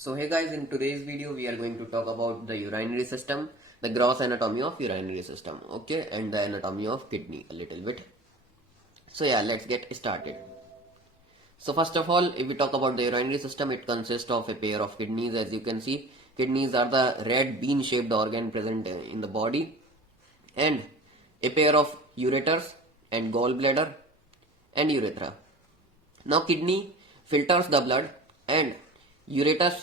So hey guys, in today's video we are going to talk about the urinary system, the gross anatomy of urinary system, okay, and the anatomy of kidney a little bit. So yeah, let's get started. So first of all, if we talk about the urinary system, it consists of a pair of kidneys. As you can see, kidneys are the red bean-shaped organ present in the body, and a pair of ureters and gallbladder and urethra. Now kidney filters the blood and ureter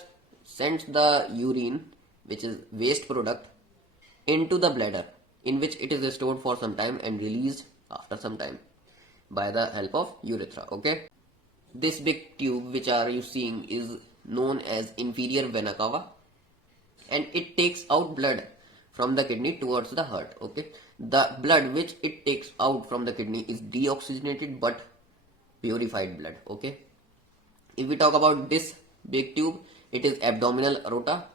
sends the urine, which is waste product, into the bladder, in which it is stored for some time and released after some time by the help of urethra. Okay, this big tube which are you seeing is known as inferior vena cava, and it takes out blood from the kidney towards the heart. Okay, the blood which it takes out from the kidney is deoxygenated but purified blood. Okay, if we talk about this big tube, it is abdominal aorta,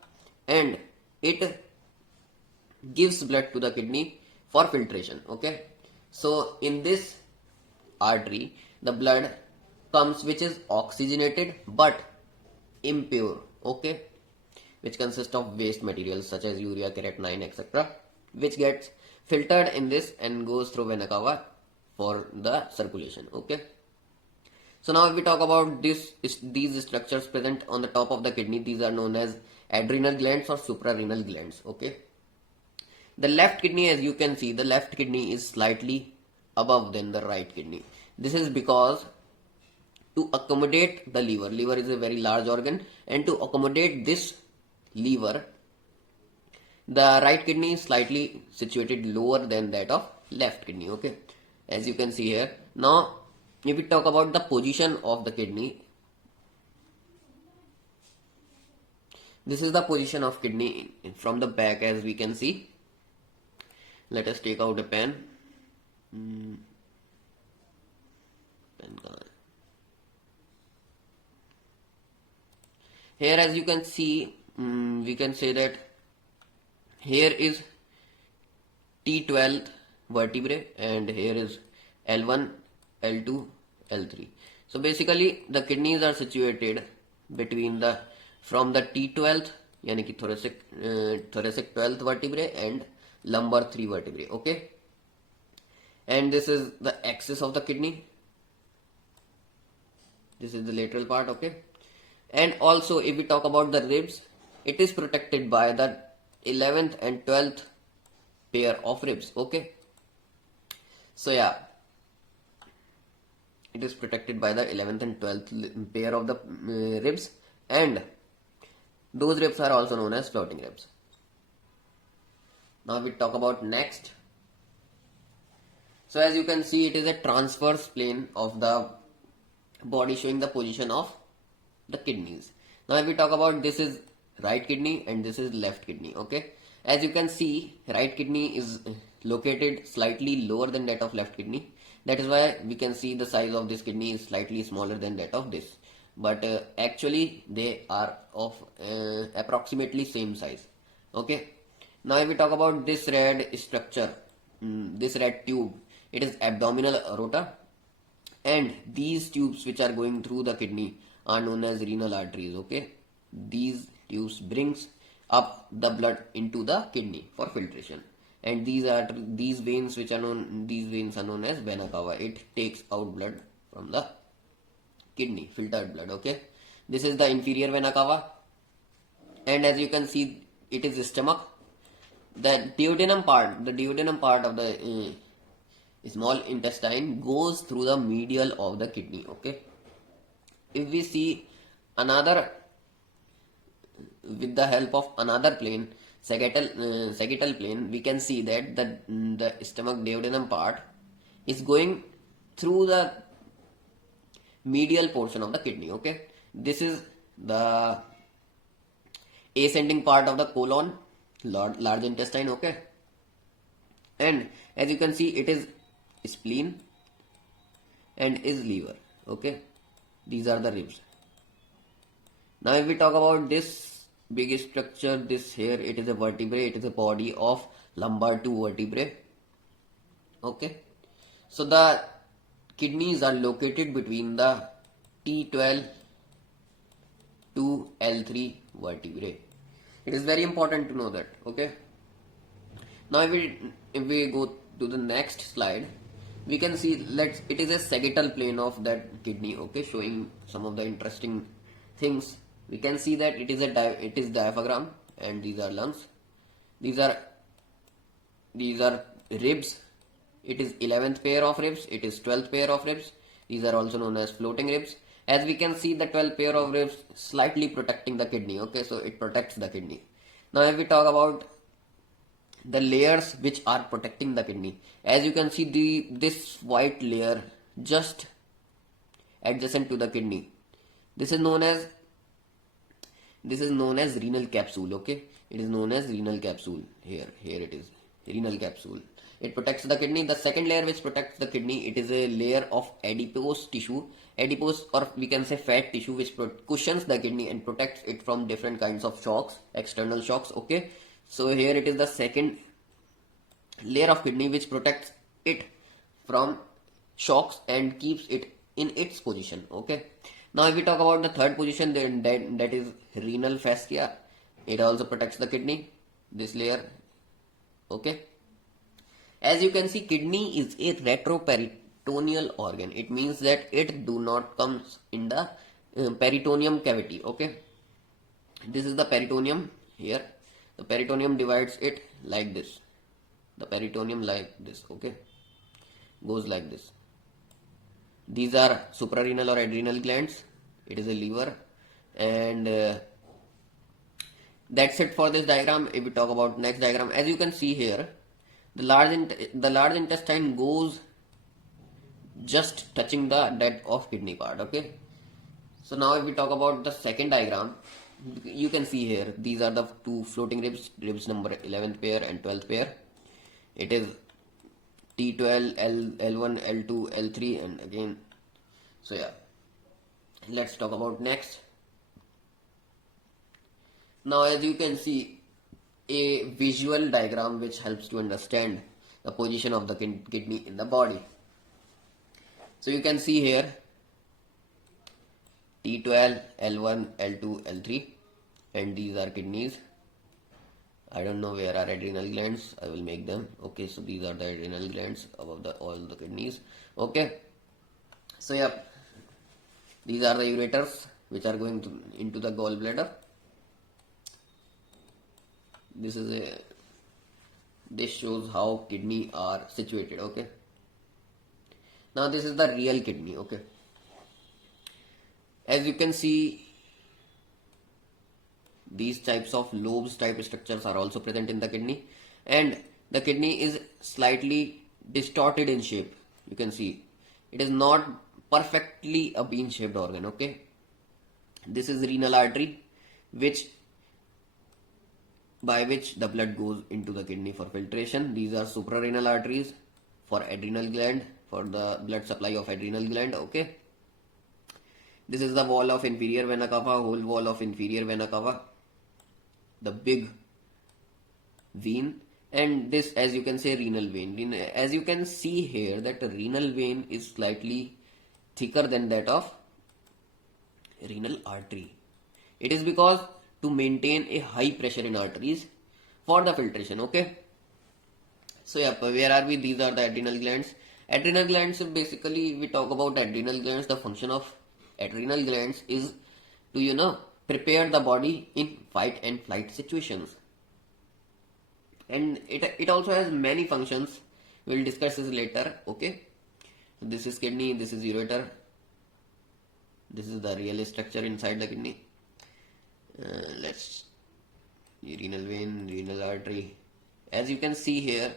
and it gives blood to the kidney for filtration. Okay, so in this artery the blood comes which is oxygenated but impure. Okay, which consists of waste materials such as urea, creatinine, etc., which gets filtered in this and goes through vena cava for the circulation. Okay, so now if we talk about these structures present on the top of the kidney, these are known as adrenal glands or suprarenal glands. Okay, the left kidney, as you can see, the left kidney is slightly above than the right kidney. This is because to accommodate the liver is a very large organ, and to accommodate this liver, the right kidney is slightly situated lower than that of left kidney. Okay, as you can see here. Now if we talk about the position of the kidney, this is the position of kidney from the back. As we can see, let us take out a pen. Here, as you can see, we can say that here is T12 vertebrae and here is L1, L2, L3. So basically the kidneys are situated between the from the T12th yani ki thoracic 12th vertebrae and lumbar 3 vertebrae. Okay, and this is the axis of the kidney. This is the lateral part. Okay, and also if we talk about the ribs, it is protected by the 11th and 12th pair of ribs. Okay, so yeah, it is protected by the 11th and 12th pair of the ribs, and those ribs are also known as floating ribs. Now we talk about next. So as you can see, it is a transverse plane of the body showing the position of the kidneys. Now if we talk about, this is right kidney and this is left kidney. Okay, as you can see, right kidney is located slightly lower than that of left kidney. That is why we can see the size of this kidney is slightly smaller than that of this, but actually they are of approximately same size. Okay, now if we talk about this red structure, this red tube, it is abdominal aorta, and these tubes which are going through the kidney are known as renal arteries. Okay, these tubes brings up the blood into the kidney for filtration, and these veins which are known, these veins are known as vena cava. It takes out blood from the kidney, filtered blood. Okay, this is the inferior vena cava, and as you can see, it is stomach. The duodenum part of the small intestine goes through the medial of the kidney. Okay, if we see another, with the help of another plane, sagittal plane, we can see that the stomach duodenum part is going through the medial portion of the kidney. Okay, this is the ascending part of the colon, large intestine. Okay, and as you can see, it is spleen and is liver. Okay, these are the ribs. Now if we talk about this big structure, this here, it is a vertebrae, it is a body of lumbar 2 vertebrae. Okay, so the kidneys are located between the T12 to L3 vertebrae. It is very important to know that. Okay. Now if we go to the next slide, we can see it is a sagittal plane of that kidney. Okay, showing some of the interesting things. We can see that it is diaphragm, and these are lungs. These are ribs. It is 11th pair of ribs. It is 12th pair of ribs. These are also known as floating ribs. As we can see, the 12th pair of ribs slightly protecting the kidney. Okay, so it protects the kidney. Now if we talk about the layers which are protecting the kidney, as you can see, this white layer just adjacent to the kidney, this is known as renal capsule. Okay, it is known as renal capsule. Here it is, renal capsule. It protects the kidney. The second layer which protects the kidney, it is a layer of adipose tissue, or we can say fat tissue, which cushions the kidney and protects it from different kinds of shocks, external shocks. Okay, so here it is the second layer of kidney which protects it from shocks and keeps it in its position. Okay, now if we talk about the third position, then that is renal fascia. It also protects the kidney, this layer. Okay, as you can see, kidney is a retroperitoneal organ. It means that it do not comes in the peritoneum cavity. Okay, this is the peritoneum here. The peritoneum divides it like this. The peritoneum like this. Okay, goes like this. These are suprarenal or adrenal glands. It is a liver, and that's it for this diagram. If we talk about next diagram, as you can see here, the large intestine goes just touching the dead of kidney part. Okay, so now if we talk about the second diagram, you can see here these are the two floating ribs number 11th pair and 12th pair. It is T12, L1, L2, L3, and again. So yeah, let's talk about next. Now as you can see, a visual diagram which helps to understand the position of the kidney in the body. So you can see here T12, L1, L2, L3, and these are kidneys. I don't know where are adrenal glands. I will make them. Okay, so these are the adrenal glands above all the kidneys. Okay, so yeah, these are the ureters which are going into the gallbladder. This shows how kidney are situated. Okay, now this is the real kidney. Okay, as you can see, these types of lobes type structures are also present in the kidney, and the kidney is slightly distorted in shape. You can see it is not perfectly a bean shaped organ. Okay, this is renal artery by which the blood goes into the kidney for filtration. These are suprarenal arteries for adrenal gland, for the blood supply of adrenal gland. Okay, this is the wall of inferior vena cava, whole wall of inferior vena cava, the big vein, and this, as you can say, renal vein. As you can see here, that renal vein is slightly thicker than that of renal artery. It is because to maintain a high pressure in arteries for the filtration. Okay, so yeah, where are we? These are the adrenal glands. Adrenal glands, basically we talk about adrenal glands. The function of adrenal glands is to prepare the body in fight and flight situations, and it also has many functions. We'll discuss this later. Okay, so this is kidney, this is ureter, this is the real structure inside the kidney. Let's renal vein, renal artery. As you can see here,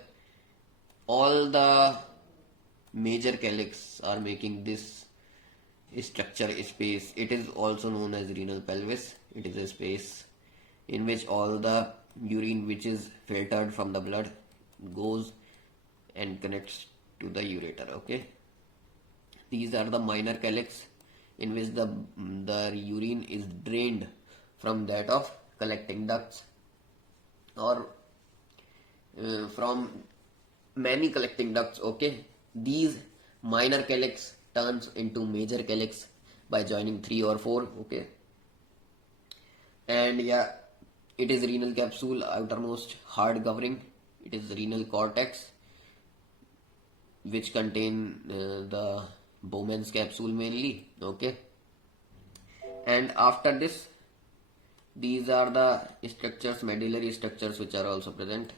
all the major calyx are making this structure space. It is also known as renal pelvis. It is a space in which all the urine which is filtered from the blood goes and connects to the ureter. Okay, these are the minor calyx in which the urine is drained from that of collecting ducts, or from many collecting ducts. Okay, these minor calyx turns into major calyx by joining 3 or 4. Okay, And yeah, it is renal capsule, outermost hard covering. It is renal cortex, which contain the Bowman's capsule mainly. Okay, and after this, these are the structures, medullary structures, which are also present,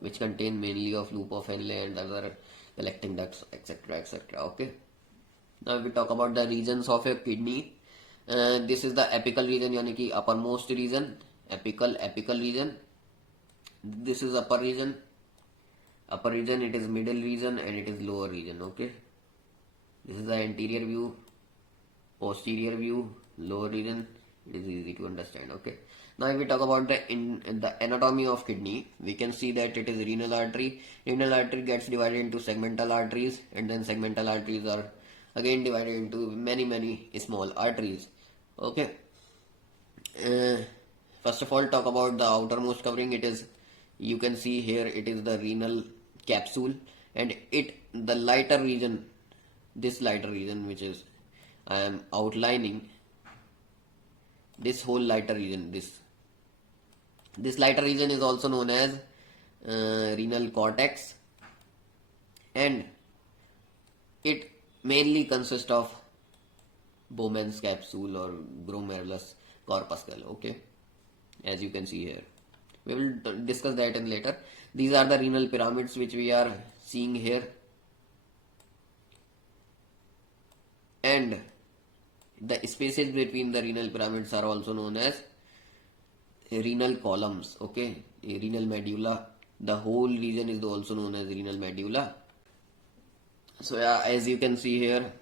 which contain mainly of loop of Henle and other collecting ducts, etc., etc. Okay. Now we talk about the regions of your kidney. This is the apical region, यानी कि uppermost region, apical region. This is upper region. Upper region, it is middle region, and it is lower region. Okay. This is the anterior view, posterior view, lower region. It is easy to understand. Okay. Now if we talk about the anatomy of kidney, we can see that it is renal artery. Renal artery gets divided into segmental arteries, and then segmental arteries are again divided into many small arteries. Okay. First of all, talk about the outermost covering. It is, you can see here, it is the renal capsule, and the lighter region, this lighter region, which is I am outlining, this whole lighter region, this lighter region is also known as renal cortex, and it mainly consists of Bowman's capsule or glomerulus corpuscle. Okay, as you can see here, we will discuss that in later. These are the renal pyramids which we are seeing here, and the spaces between the renal pyramids are also known as renal columns. Okay, renal medulla, the whole region is also known as renal medulla. So yeah, as you can see here,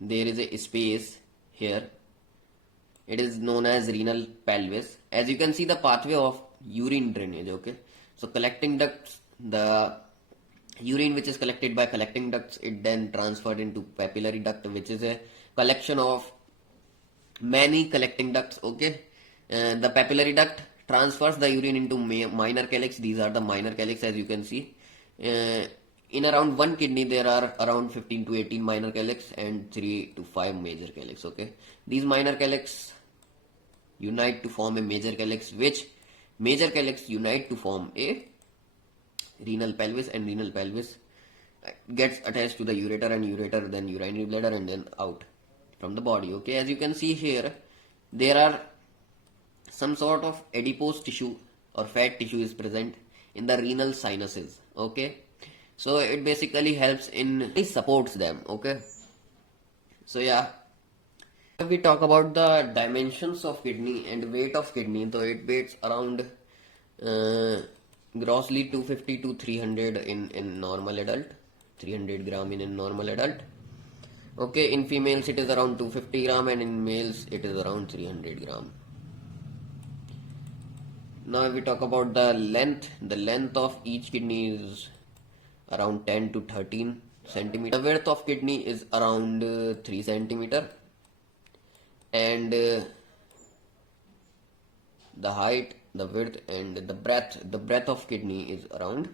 there is a space here, it is known as renal pelvis. As you can see, the pathway of urine drainage. Okay, so collecting ducts, the urine which is collected by collecting ducts, it then transferred into papillary duct, which is a collection of many collecting ducts. Okay, the papillary duct transfers the urine into minor calyx. These are the minor calyx, as you can see. In around one kidney, there are around 15 to 18 minor calyx and 3 to 5 major calyx. Okay, these minor calyx unite to form a major calyx, which major calyx unite to form a renal pelvis, and renal pelvis gets attached to the ureter, and ureter then urinary bladder, and then out from the body. Okay, as you can see here, there are some sort of adipose tissue or fat tissue is present in the renal sinuses. Okay, so it basically helps in, it supports them. Okay, so yeah, if we talk about the dimensions of kidney and weight of kidney, so it weighs around grossly 250 to 300 in normal adult, 300 gram in a normal adult. Okay, in females it is around 250 gram, and in males it is around 300 gram. Now if we talk about the length of each kidney is around 10 to 13 centimeter. The width of kidney is around 3 centimeter, and the height, the width, and the breadth of kidney is around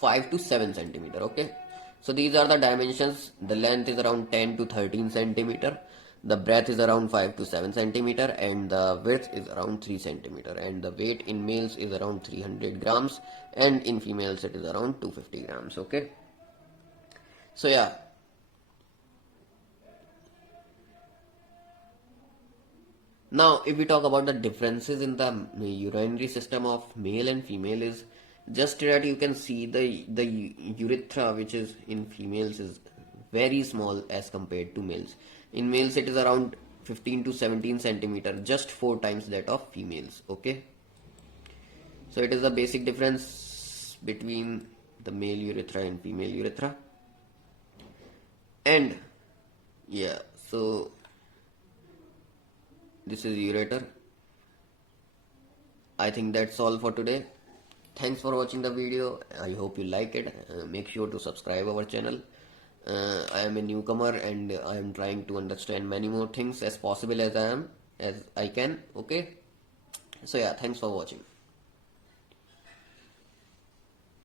5 to 7 centimeter. Okay, so these are the dimensions. The length is around 10 to 13 centimeter, the breadth is around 5 to 7 centimeter, and the width is around 3 centimeter, and the weight in males is around 300 grams, and in females it is around 250 grams. Okay, so yeah, now if we talk about the differences in the urinary system of male and female, is just that you can see the urethra, which is in females, is very small as compared to males. In males it is around 15 to 17 centimeter, just 4 times that of females. Okay, so it is a basic difference between the male urethra and female urethra. And yeah, so this is ureter. I think that's all for today. Thanks for watching the video. I hope you like it. Make sure to subscribe our channel. I am a newcomer, and I am trying to understand many more things as possible as I can. Okay, so yeah, thanks for watching.